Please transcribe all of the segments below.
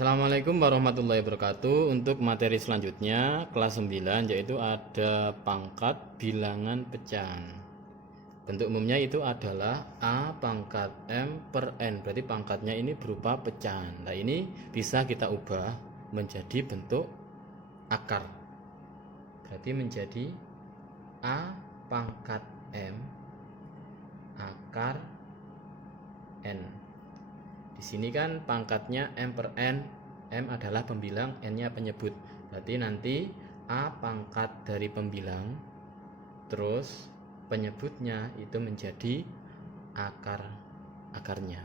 Assalamualaikum warahmatullahi wabarakatuh. Untuk materi selanjutnya kelas 9 yaitu ada pangkat bilangan pecahan. Bentuk umumnya itu adalah A pangkat M per N. Berarti pangkatnya ini berupa pecahan. Nah, ini bisa kita ubah menjadi bentuk akar. Berarti menjadi A pangkat M akar N. Di sini kan pangkatnya M per N. M adalah pembilang, N-nya penyebut. Berarti nanti A pangkat dari pembilang, terus penyebutnya itu menjadi akarnya.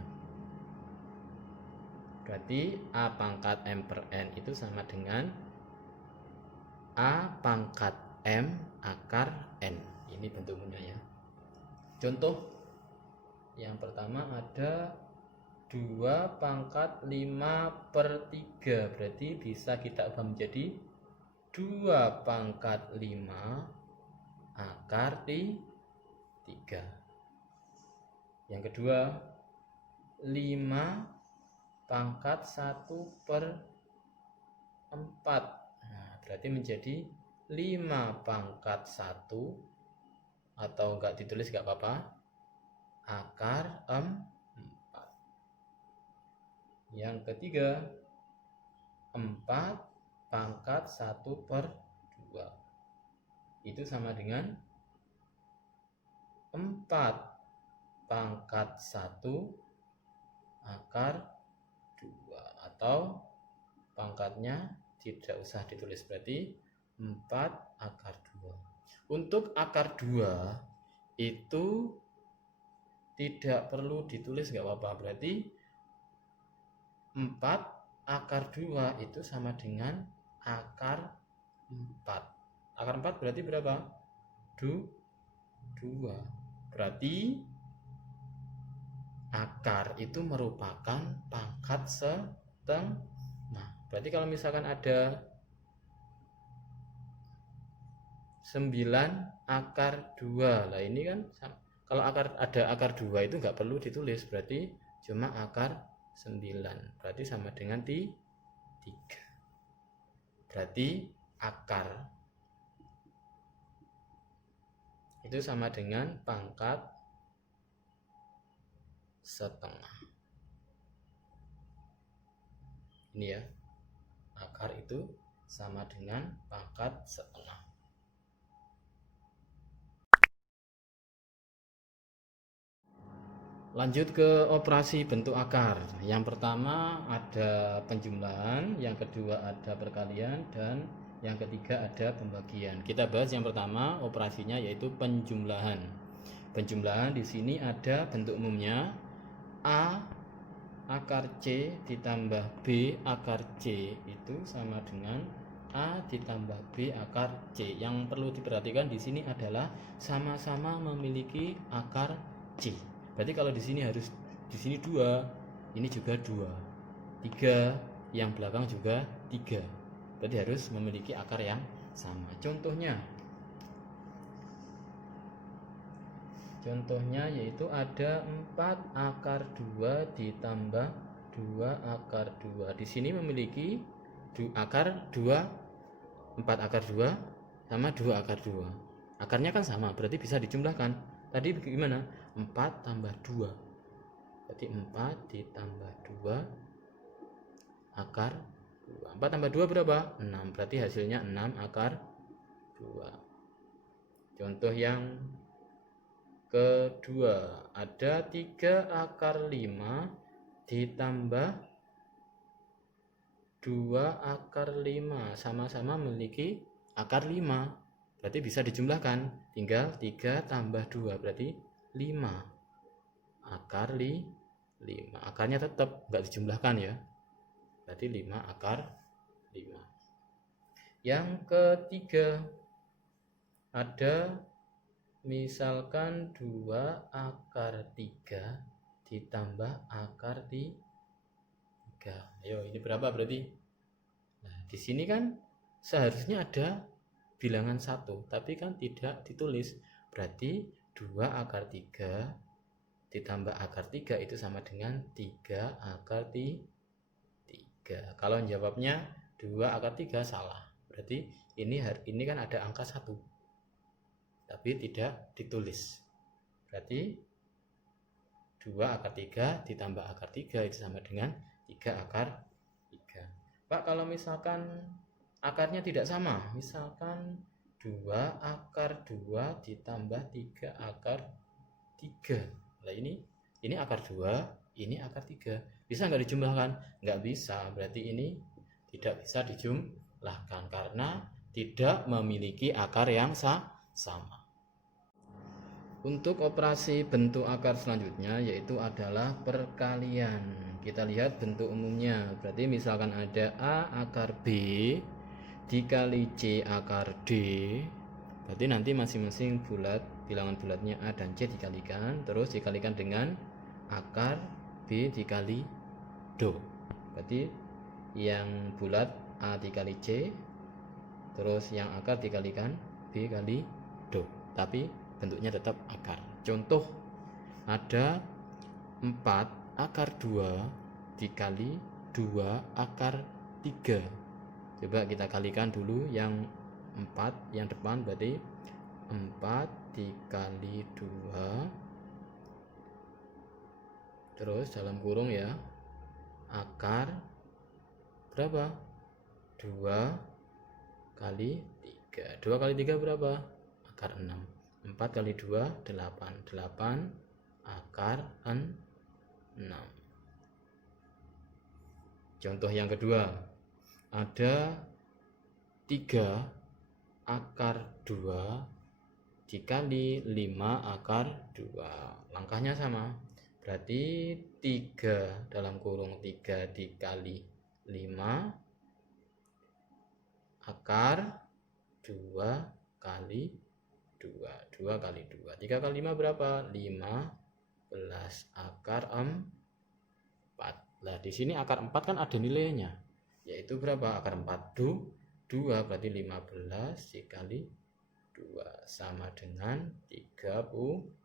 Berarti A pangkat M per N itu sama dengan A pangkat M akar N. Ini bentuk umumnya ya. Contoh yang pertama ada 2 pangkat 5 per 3. Berarti bisa kita ubah menjadi 2 pangkat 5 akar 3. Yang kedua 5 pangkat 1 per 4. Nah, berarti menjadi 5 pangkat 1, atau enggak ditulis enggak apa-apa, akar 4. Yang ketiga 4 pangkat 1 per 2. Itu sama dengan 4 pangkat 1 akar 2. Atau pangkatnya tidak usah ditulis, berarti 4 akar 2. Untuk akar 2 itu tidak perlu ditulis, nggak apa-apa. Berarti 4 akar 2 itu sama dengan akar 4. Akar 4 berarti berapa? 2. Berarti akar itu merupakan pangkat setengah. Berarti kalau misalkan ada 9 akar 2. Lah ini kan kalau ada akar 2 itu nggak perlu ditulis, berarti cuma akar 9. Berarti sama dengan 3. Berarti akar itu sama dengan pangkat setengah. Ini ya, akar itu sama dengan pangkat setengah. Lanjut ke operasi bentuk akar. Yang pertama ada penjumlahan, yang kedua ada perkalian, dan yang ketiga ada pembagian. Kita bahas yang pertama, operasinya yaitu penjumlahan. Penjumlahan di sini ada bentuk umumnya A akar C ditambah B akar C itu sama dengan A ditambah B akar C. Yang perlu diperhatikan di sini adalah sama-sama memiliki akar C. Berarti kalau di sini harus di sini 2, ini juga 2. 3, yang belakang juga 3. Berarti harus memiliki akar yang sama. Contohnya yaitu ada 4 akar 2 ditambah 2 akar 2. Di sini memiliki akar 2, 4 akar 2 sama 2 akar 2. Akarnya kan sama, berarti bisa dijumlahkan. Tadi gimana? 4 tambah 2. Berarti 4 ditambah 2 akar 2. 4 tambah 2 berapa? 6. Berarti hasilnya 6 akar 2. Contoh yang kedua, ada 3 akar 5 ditambah 2 akar 5. Sama-sama memiliki akar 5. Berarti bisa dijumlahkan. Tinggal 3 tambah 2. Berarti 5 akar 5. Akarnya tetap nggak dijumlahkan ya. Berarti 5 akar 5. Yang ketiga ada misalkan 2 akar 3 ditambah akar 3. Ayo, ini berapa berarti? Nah, di sini kan seharusnya ada bilangan 1, tapi kan tidak ditulis. Berarti 2 akar 3 ditambah akar 3 itu sama dengan 3 akar 3. 3. Kalau jawabnya 2 akar 3 salah. Berarti ini kan ada angka 1. Tapi tidak ditulis. Berarti 2 akar 3 ditambah akar 3 itu sama dengan 3 akar 3. Pak, kalau misalkan akarnya tidak sama, misalkan 2 akar 2 ditambah 3 akar 3. Nah ini akar 2, ini akar 3. Bisa nggak dijumlahkan? Nggak bisa, berarti ini tidak bisa dijumlahkan karena tidak memiliki akar yang sama. Untuk operasi bentuk akar selanjutnya yaitu adalah perkalian. Kita lihat bentuk umumnya. Berarti misalkan ada A akar B dikali C akar D. Berarti nanti masing-masing bilangan bulatnya A dan C dikalikan, terus dikalikan dengan akar B dikali Do. Berarti yang bulat A dikali C, terus yang akar dikalikan B kali Do. Tapi bentuknya tetap akar. Contoh, ada 4 akar 2 dikali 2 akar 3. Coba kita kalikan dulu yang 4 yang depan, berarti 4 dikali 2 terus dalam kurung ya, akar berapa? 2 kali 3. 2 kali 3 berapa? Akar 6. 4 kali 2 8. 8 akar 6. Contoh yang kedua, ada 3 akar 2 dikali 5 akar 2. Langkahnya sama. Berarti 3 dalam kurung 3 dikali 5 akar 2 kali 2. 2 kali 2. 3 kali 5 berapa? 15 akar 4. Nah, di sini akar 4 kan ada nilainya. Yaitu berapa? Akar 4 2, berarti 15 dikali 2 sama dengan 30.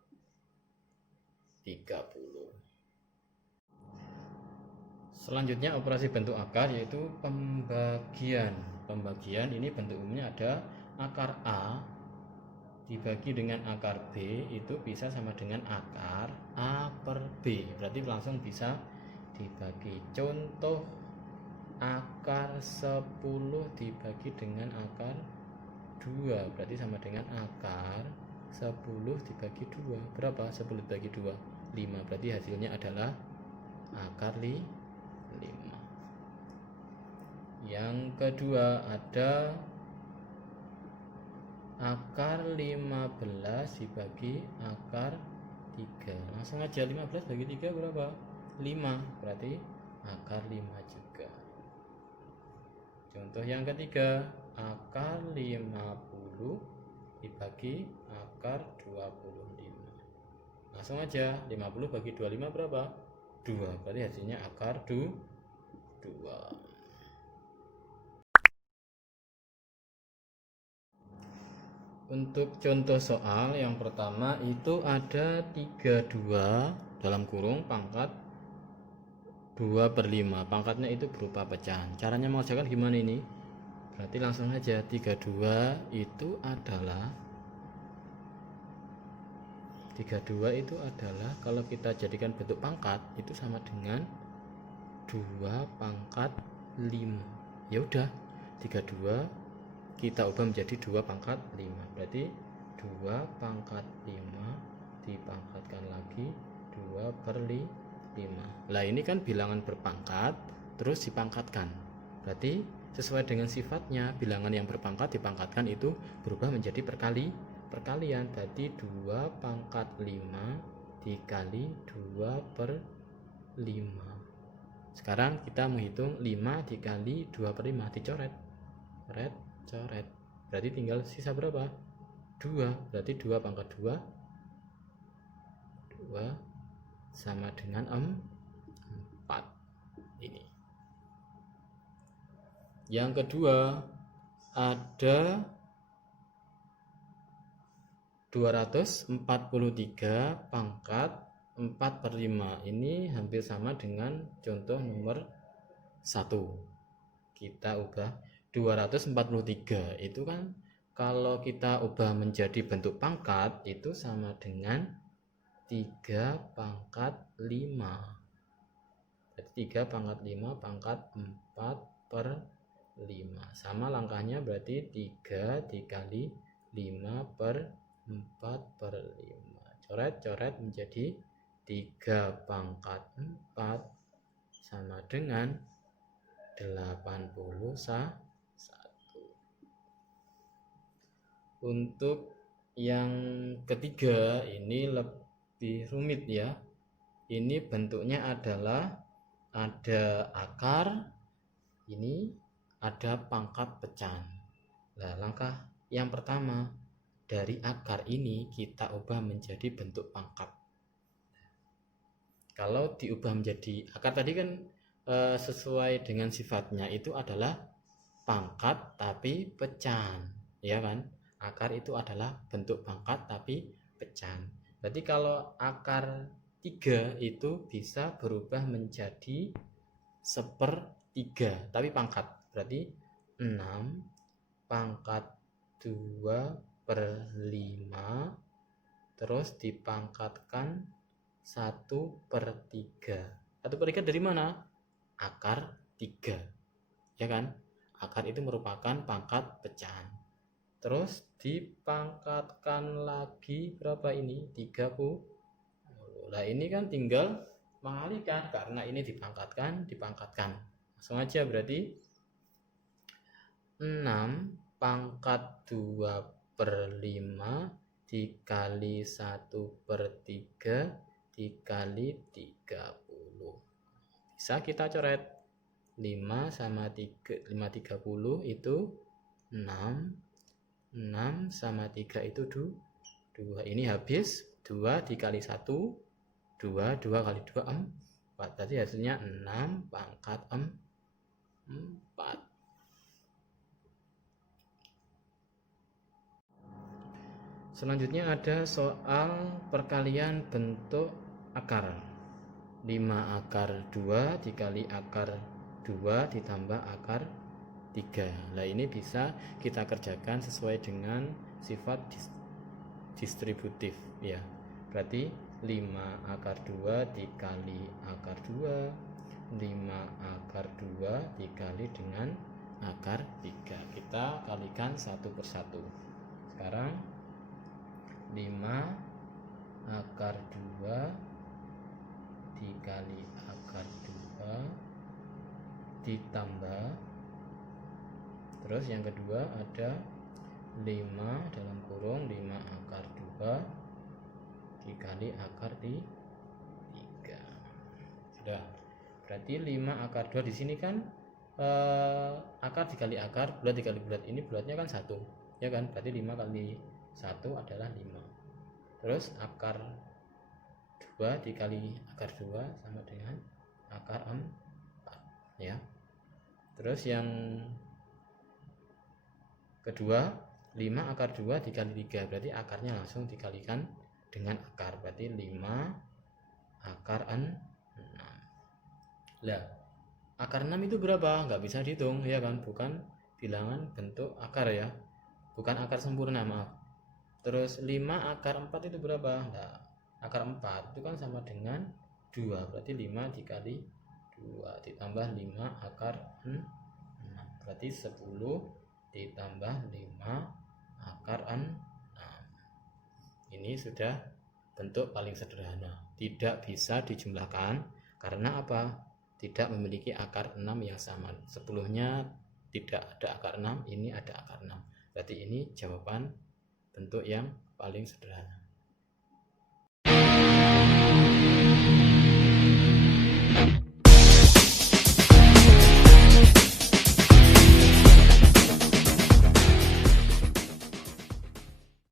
Selanjutnya operasi bentuk akar yaitu pembagian. Pembagian ini bentuk umumnya ada akar A dibagi dengan akar B itu bisa sama dengan akar A per B. Berarti langsung bisa dibagi. Contoh, akar 10 dibagi dengan akar 2 berarti sama dengan akar 10 dibagi 2. Berapa 10 dibagi 2? 5. Berarti hasilnya adalah akar 5. Yang kedua ada akar 15 dibagi akar 3. Langsung aja 15 bagi 3 berapa? 5. Berarti akar 5 juga. Contoh yang ketiga, akar 50 dibagi akar 25. Langsung aja 50 bagi 25 berapa? 2. Berarti hasilnya akar 2. Untuk contoh soal yang pertama itu ada 32 dalam kurung pangkat 2/5. Pangkatnya itu berupa pecahan. Caranya mengerjakan gimana ini? Berarti langsung aja 32 itu adalah kalau kita jadikan bentuk pangkat itu sama dengan 2 pangkat 5. Ya udah, 32 kita ubah menjadi 2 pangkat 5. Berarti 2 pangkat 5 dipangkatkan lagi 2/5. Lah ini kan bilangan berpangkat terus dipangkatkan. Berarti sesuai dengan sifatnya bilangan yang berpangkat dipangkatkan itu berubah menjadi perkalian. Berarti 2 pangkat 5 dikali 2/5. Sekarang kita menghitung 5 dikali 2/5, dicoret. Coret. Berarti tinggal sisa berapa? 2. Berarti 2 pangkat 2 sama dengan 4. Ini. Yang kedua ada 243 pangkat 4/5. Ini hampir sama dengan contoh nomor Kita ubah 243 itu kan kalau kita ubah menjadi bentuk pangkat itu sama dengan 3 pangkat 5. Berarti 3 pangkat 5 pangkat 4 per 5. Sama langkahnya berarti 3 dikali 5 per 4 per 5. Coret-coret menjadi 3 pangkat 4 sama dengan 81. Untuk yang ketiga ini lebih rumit ya. Ini bentuknya adalah ada akar, ini ada pangkat pecahan. Nah, langkah yang pertama, dari akar ini kita ubah menjadi bentuk pangkat. Kalau diubah menjadi akar tadi kan sesuai dengan sifatnya itu adalah pangkat tapi pecahan, ya kan? Akar itu adalah bentuk pangkat tapi pecahan. Berarti kalau akar 3 itu bisa berubah menjadi 1/3 tapi pangkat. Berarti 6 pangkat 2/5 terus dipangkatkan 1/3. 1/3 dari mana? Akar 3, ya kan? Akar itu merupakan pangkat pecahan. Terus dipangkatkan lagi berapa ini? 30. Nah ini kan tinggal mengalihkan karena ini dipangkatkan. Langsung aja berarti 6 pangkat 2/5 dikali 1/3 dikali 30. Bisa kita coret 5 sama 3, 5 30 itu 6. 6 sama 3 itu 2. Ini habis 2 dikali 1 2, 2 kali 2 4. Tadi hasilnya 6 pangkat 4. Selanjutnya ada soal perkalian bentuk akar. 5 akar 2 dikali akar 2 ditambah akar 3. Nah ini bisa kita kerjakan sesuai dengan sifat distributif ya. Berarti 5 akar 2 dikali akar 2, 5 akar 2 dikali dengan akar 3. Kita kalikan satu persatu. Sekarang 5 akar 2 dikali akar 2 ditambah, terus yang kedua ada 5 dalam kurung 5 akar 2 dikali akar 3. Sudah. Berarti 5 akar 2 di sini kan akar dikali akar, bulat dikali bulat. Ini bulatnya kan 1, ya kan? Berarti 5 kali 1 adalah 5. Terus akar 2 dikali akar 2 sama dengan akar 4 ya. Terus yang kedua 5 akar 2 dikali 3, berarti akarnya langsung dikalikan dengan akar, berarti 5 akar 6. Lah akar 6 itu berapa? Nggak bisa dihitung ya kan, bukan bilangan bentuk akar ya, bukan akar sempurna, maaf. Terus 5 akar 4 itu berapa? Nah, akar 4 itu kan sama dengan 2, berarti 5 dikali 2 ditambah 5 akar 6, berarti 10 ditambah 5 akar 6. Ini sudah bentuk paling sederhana, tidak bisa dijumlahkan karena apa? Tidak memiliki akar 6 yang sama. Sebelumnya tidak ada akar 6, ini ada akar 6. Berarti ini jawaban bentuk yang paling sederhana.